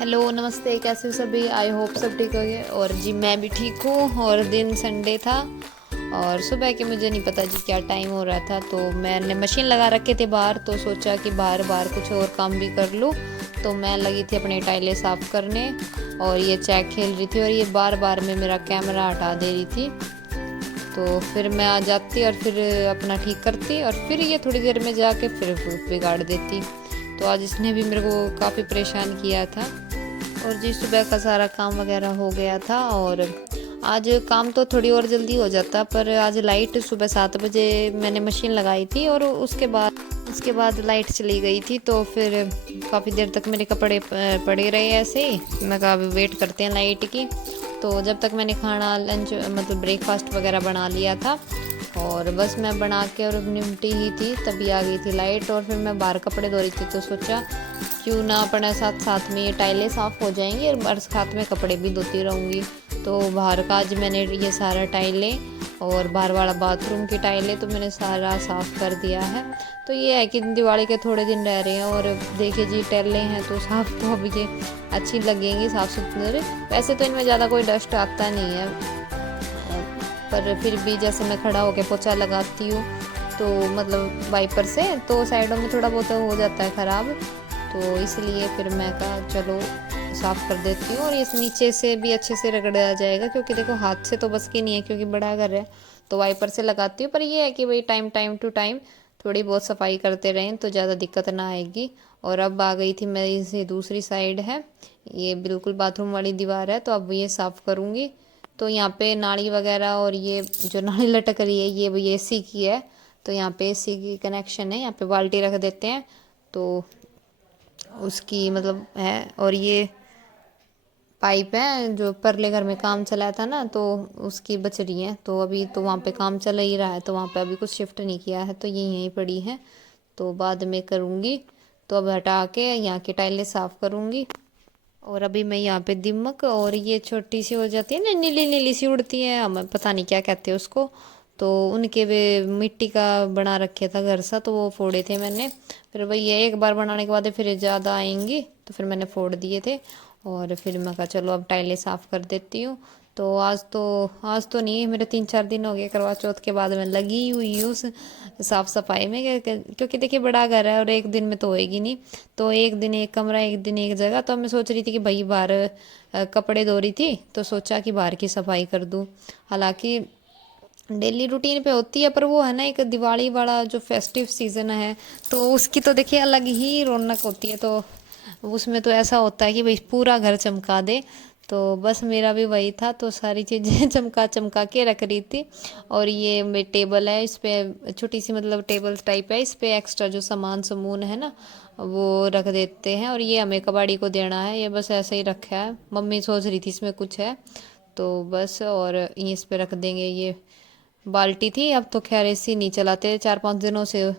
Hello नमस्ते, कैसे हो सभी। आई होप सब ठीक हो गए। और जी मैं भी ठीक हूँ। और दिन संडे था और सुबह के मुझे नहीं पता जी क्या टाइम हो रहा था, तो मैंने मशीन लगा रखे थे बाहर, तो सोचा कि बाहर बाहर कुछ और काम भी कर लूँ। तो मैं लगी थी अपने टाइलें साफ़ करने और ये चेक खेल रही थी और ये बार बार में मेरा कैमरा हटा दे रही थी। तो फिर मैं आ जाती और फिर अपना ठीक करती और फिर ये थोड़ी देर में जाके फिर बिगाड़ देती। तो आज इसने भी मेरे को काफ़ी परेशान किया था। और जी सुबह का सारा काम वगैरह हो गया था और आज काम तो थोड़ी और जल्दी हो जाता, पर आज लाइट सुबह 7 बजे मैंने मशीन लगाई थी और उसके बाद लाइट चली गई थी। तो फिर काफ़ी देर तक मेरे कपड़े पड़े रहे ऐसे ही। मैं कहा अभी वेट करते हैं लाइट की। तो जब तक मैंने खाना लंच मतलब ब्रेकफास्ट वगैरह बना लिया था और बस मैं बना के और निपटी ही थी, तभी आ गई थी लाइट। और फिर मैं बाहर कपड़े धो रही थी, तो सोचा क्यों ना अपने साथ साथ में ये टाइलें साफ़ हो जाएंगी और साथ में कपड़े भी धोती रहूँगी। तो बाहर का आज मैंने ये सारा टाइलें और बाहर वाला बाथरूम की टाइलें तो मैंने सारा साफ़ कर दिया है। तो ये है कि दिवाली के थोड़े दिन रह रहे हैं और देखिए जी टाइलें हैं तो साफ़ तो अब ये अच्छी लगेंगी साफ़ सुथरे। वैसे तो इनमें ज़्यादा कोई डस्ट आता नहीं है, पर फिर भी जैसे मैं खड़ा होकर पोछा लगाती हूँ तो मतलब वाइपर से, तो साइडों में थोड़ा बहुत हो जाता है ख़राब। तो इसलिए फिर मैं कहा चलो साफ़ कर देती हूँ और इस नीचे से भी अच्छे से रगड़ा जाएगा, क्योंकि देखो हाथ से तो बस की नहीं है क्योंकि बड़ा घर है। तो वाइपर से लगाती हूँ, पर ये है कि भाई टाइम टू टाइम थोड़ी बहुत सफाई करते रहें तो ज़्यादा दिक्कत ना आएगी। और अब आ गई थी मैं, इसे दूसरी साइड है, ये बिल्कुल बाथरूम वाली दीवार है, तो अब ये साफ़ करूँगी। तो यहाँ पे नाली वगैरह और ये जो नाली लटक रही है ये एसी की है। तो यहाँ पे एसी की कनेक्शन है, यहाँ पे बाल्टी रख देते हैं तो उसकी मतलब है। और ये पाइप है जो परले घर में काम चलाया था ना, तो उसकी बच रही है। तो अभी तो वहाँ पे काम चल ही रहा है, तो वहाँ पे अभी कुछ शिफ्ट नहीं किया है, तो ये यहीं पड़ी है, तो बाद में करूँगी। तो अब हटा के यहाँ की टाइलें साफ़ करूँगी। और अभी मैं यहाँ पे दिमक और ये छोटी सी हो जाती है ना, नीली नीली सी उड़ती है, हमें पता नहीं क्या कहते हैं उसको। तो उनके वे मिट्टी का बना रखे था घर सा, तो वो फोड़े थे मैंने। फिर वही ये एक बार बनाने के बाद फिर ज़्यादा आएंगी, तो फिर मैंने फोड़ दिए थे। और फिर मैं कहा चलो अब टाइलें साफ़ कर देती हूँ। तो आज तो नहीं, मेरे 3-4 दिन हो गए करवा चौथ के बाद मैं लगी हुई हूँ उस साफ़ सफाई में, क्योंकि देखिए बड़ा घर है और एक दिन में तो होएगी नहीं। तो एक दिन एक कमरा, एक दिन एक जगह। तो मैं सोच रही थी कि भाई बाहर कपड़े धो रही थी तो सोचा कि बाहर की सफाई कर दूँ। हालांकि डेली रूटीन पे होती है, पर वो है ना एक दिवाली वाला जो फेस्टिव सीज़न है, तो उसकी तो देखिए अलग ही रौनक होती है। तो उसमें तो ऐसा होता है कि भाई पूरा घर चमका दे। तो बस मेरा भी वही था, तो सारी चीज़ें चमका चमका के रख रही थी। और ये मेरी टेबल है, इस पे छोटी सी मतलब टेबल टाइप है, इस पे एक्स्ट्रा जो सामान समून है ना वो रख देते हैं। और ये हमें कबाड़ी को देना है, ये बस ऐसे ही रखा है। मम्मी सोच रही थी इसमें कुछ है, तो बस और ये इस पे रख देंगे। ये बाल्टी थी, अब तो खैर एसी नहीं चलाते 4-5 दिनों से,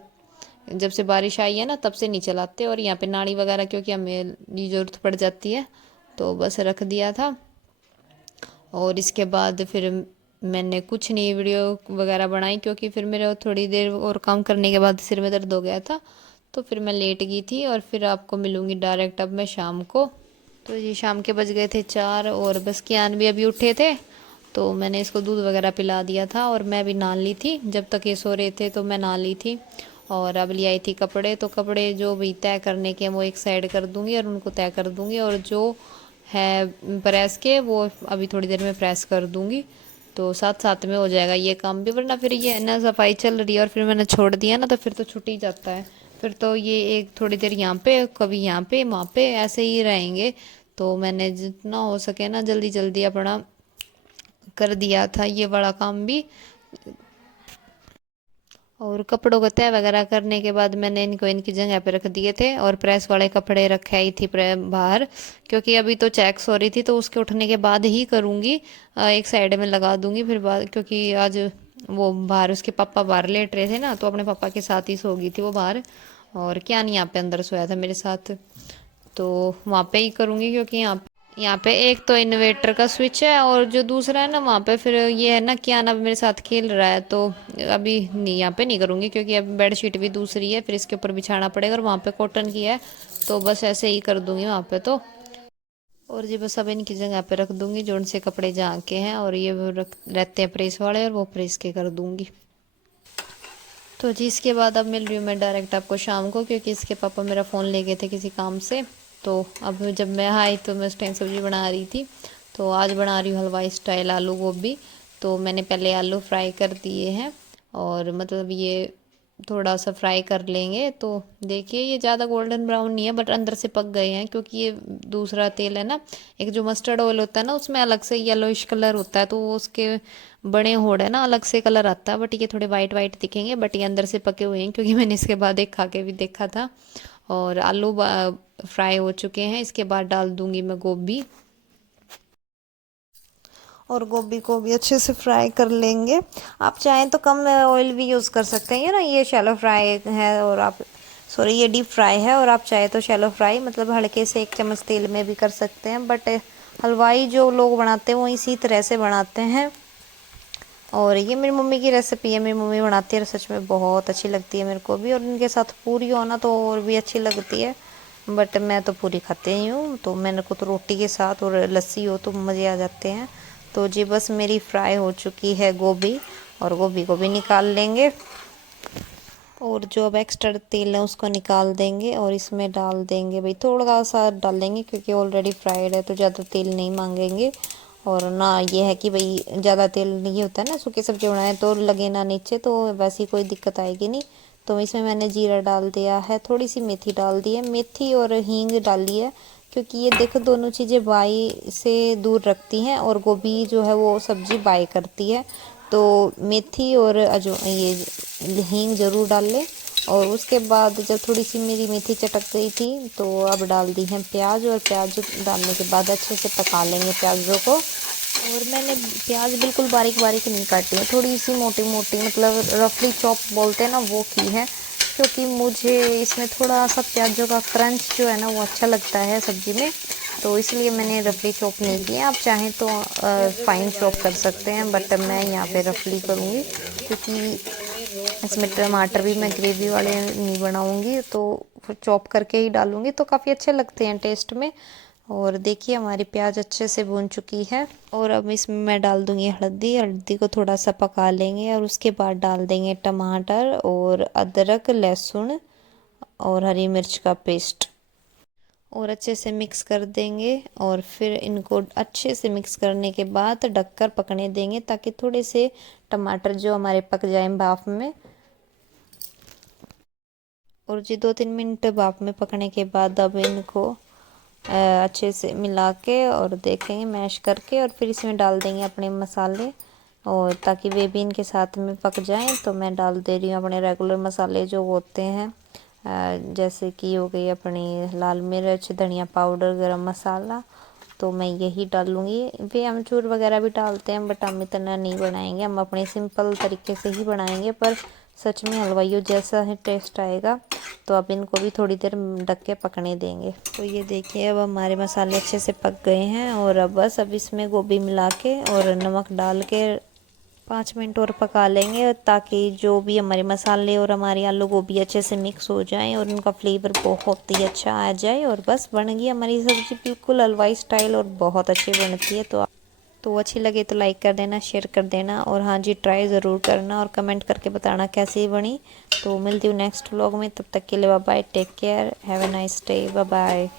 जब से बारिश आई है ना तब से नहीं चलाते। और यहाँ पे नाड़ी वगैरह क्योंकि हमें ये ज़रूरत पड़ जाती है, तो बस रख दिया था। और इसके बाद फिर मैंने कुछ नहीं वीडियो वगैरह बनाई, क्योंकि फिर मेरे थोड़ी देर और काम करने के बाद सिर में दर्द हो गया था। तो फिर मैं लेट गई थी और फिर आपको मिलूँगी डायरेक्ट अब मैं शाम को। तो ये शाम के बज गए थे 4 और बस कियान भी अभी उठे थे, तो मैंने इसको दूध वगैरह पिला दिया था और मैं भी नहा ली थी। जब तक ये सो रहे थे तो मैं नहा ली थी। और अब ले आई थी कपड़े, तो कपड़े जो भी तय करने के वो एक साइड कर दूंगी और उनको तय कर दूंगी। और जो है प्रेस के वो अभी थोड़ी देर में प्रेस कर दूंगी, तो साथ साथ में हो जाएगा ये काम भी। वरना फिर ये है ना सफाई चल रही है और फिर मैंने छोड़ दिया ना, तो फिर तो छूट ही जाता है। फिर तो ये एक थोड़ी देर यहाँ पे कभी यहाँ पे वहाँ पे ऐसे ही रहेंगे। तो मैंने जितना हो सके ना जल्दी जल्दी अपना कर दिया था ये बड़ा काम भी। और कपड़ों को तय वगैरह करने के बाद मैंने इनको इनकी जगह पे रख दिए थे और प्रेस वाले कपड़े रखे आई थी बाहर, क्योंकि अभी तो चेक्स हो रही थी तो उसके उठने के बाद ही करूँगी। एक साइड में लगा दूंगी फिर बाद, क्योंकि आज वो बाहर उसके पापा बाहर लेट रहे थे ना, तो अपने पापा के साथ ही सो गई थी वो बाहर। और क्या नहीं यहाँ पे अंदर सोया था मेरे साथ, तो वहाँ पे ही करूँगी। क्योंकि यहाँ पे एक तो इन्वर्टर का स्विच है और जो दूसरा है ना वहाँ पे फिर ये है ना कि आना मेरे साथ खेल रहा है, तो अभी नहीं यहाँ पे नहीं करूँगी, क्योंकि अब बेडशीट भी दूसरी है फिर इसके ऊपर बिछाना पड़ेगा और वहाँ पे कॉटन की है। तो बस ऐसे ही कर दूँगी वहाँ पे तो। और जी बस अब इनकी जगह पे रख दूंगी जो उनसे कपड़े जहाँ के हैं, और ये वो रहते हैं प्रेस वाले, और वो प्रेस के कर दूंगी। तो जी इसके बाद अब मिल रही हूँ मैं डायरेक्ट आपको शाम को, क्योंकि इसके पापा मेरा फ़ोन ले गए थे किसी काम से। तो अब जब मैं आई तो मैं उस टाइम सब्ज़ी बना रही थी। तो आज बना रही हूँ हलवाई स्टाइल आलू गोभी। तो मैंने पहले आलू फ्राई कर दिए हैं, और मतलब ये थोड़ा सा फ्राई कर लेंगे। तो देखिए ये ज़्यादा गोल्डन ब्राउन नहीं है, बट अंदर से पक गए हैं, क्योंकि ये दूसरा तेल है ना, एक जो मस्टर्ड ऑयल होता है ना, उसमें अलग से येलोइश कलर होता है, तो वो उसके बड़े होड़ है ना, अलग से कलर आता है। बट ये थोड़े वाइट वाइट दिखेंगे, बट ये अंदर से पके हुए हैं, क्योंकि मैंने इसके बाद एक खा के भी देखा था। और आलू फ्राई हो चुके हैं। इसके बाद डाल दूंगी मैं गोभी, और गोभी को भी अच्छे से फ्राई कर लेंगे। आप चाहें तो कम ऑयल भी यूज़ कर सकते हैं, ये ना ये शैलो फ्राई है, और आप सॉरी ये डीप फ्राई है, और आप चाहे तो शैलो फ्राई मतलब हल्के से 1 चम्मच तेल में भी कर सकते हैं। बट हलवाई जो लोग बनाते हैं वो इसी तरह से बनाते हैं। और ये मेरी मम्मी की रेसिपी है, मेरी मम्मी बनाती है, सच में बहुत अच्छी लगती है मेरे को भी। और इनके साथ पूरी हो ना तो और भी अच्छी लगती है, बट मैं तो पूरी खाते ही हूँ, तो मेरे को तो रोटी के साथ और लस्सी हो तो मज़े आ जाते हैं। तो जी बस मेरी फ्राई हो चुकी है गोभी, और गोभी को भी निकाल लेंगे, और जो अब एक्स्ट्रा तेल है उसको निकाल देंगे, और इसमें डाल देंगे भाई थोड़ा सा डाल देंगे, क्योंकि ऑलरेडी फ्राइड है तो ज़्यादा तेल नहीं मांगेंगे। और ना ये है कि भाई ज़्यादा तेल नहीं होता है ना, सूखी सब्जी बनाए तो लगे ना नीचे, तो वैसी कोई दिक्कत आएगी नहीं। तो इसमें मैंने जीरा डाल दिया है, थोड़ी सी मेथी डाल दी है, मेथी और हींग डाली है, क्योंकि ये देखो दोनों चीज़ें बाई से दूर रखती हैं, और गोभी जो है वो सब्ज़ी बाई करती है। तो मेथी और अजो ये हींग ज़रूर डाल लें। और उसके बाद जब थोड़ी सी मेरी मेथी चटक गई थी तो अब डाल दी है प्याज, और प्याज डालने के बाद अच्छे से पका लेंगे प्याज़ों को। और मैंने प्याज बिल्कुल बारीक बारीक नहीं काटी है, थोड़ी सी मोटी मोटी मतलब रफली चॉप बोलते हैं ना वो की है, क्योंकि मुझे इसमें थोड़ा सा प्याजों का क्रंच जो है ना वो अच्छा लगता है सब्ज़ी में, तो इसलिए मैंने रफली चॉप नहीं किया। आप चाहें तो फाइन चॉप कर सकते हैं, बट मैं यहाँ पे रफली करूँगी, क्योंकि इसमें टमाटर भी मैं ग्रेवी वाले नहीं बनाऊँगी, तो फिर चॉप करके ही डालूँगी, तो काफ़ी अच्छे लगते हैं टेस्ट में। और देखिए हमारी प्याज अच्छे से भून चुकी है, और अब इसमें मैं डाल दूँगी हल्दी। हल्दी को थोड़ा सा पका लेंगे, और उसके बाद डाल देंगे टमाटर और अदरक लहसुन और हरी मिर्च का पेस्ट, और अच्छे से मिक्स कर देंगे। और फिर इनको अच्छे से मिक्स करने के बाद ढककर पकने देंगे, ताकि थोड़े से टमाटर जो हमारे पक जाएं भाप में। और जी 2-3 मिनट भाप में पकने के बाद अब इनको अच्छे से मिला के और देखेंगे मैश करके, और फिर इसमें डाल देंगे अपने मसाले, और ताकि वे भी इनके साथ में पक जाएं। तो मैं डाल दे रही हूँ अपने रेगुलर मसाले जो होते हैं, जैसे कि हो गई अपनी लाल मिर्च, धनिया पाउडर, गरम मसाला, तो मैं यही डालूँगी। वे अमचूर वगैरह भी डालते हैं, बट हम इतना नहीं बनाएंगे, हम अपने सिंपल तरीके से ही बनाएंगे, पर सच में हलवाइयों जैसा ही टेस्ट आएगा। तो अब इनको भी थोड़ी देर ढक के पकने देंगे। तो ये देखिए अब हमारे मसाले अच्छे से पक गए हैं, और अब बस अब इसमें गोभी मिला के और नमक डाल के 5 मिनट और पका लेंगे, ताकि जो भी हमारे मसाले और हमारी आलू गोभी अच्छे से मिक्स हो जाएं और उनका फ्लेवर बहुत ही अच्छा आ जाए। और बस बन गई हमारी सब्ज़ी बिल्कुल हलवाई स्टाइल, और बहुत अच्छी बनती है। तो अच्छी लगे तो लाइक कर देना, शेयर कर देना, और हाँ जी ट्राई ज़रूर करना, और कमेंट करके बताना कैसी बनी। तो मिलती हूँ नेक्स्ट व्लॉग में, तब तक के लिए bye bye, take care, have a nice day, bye bye.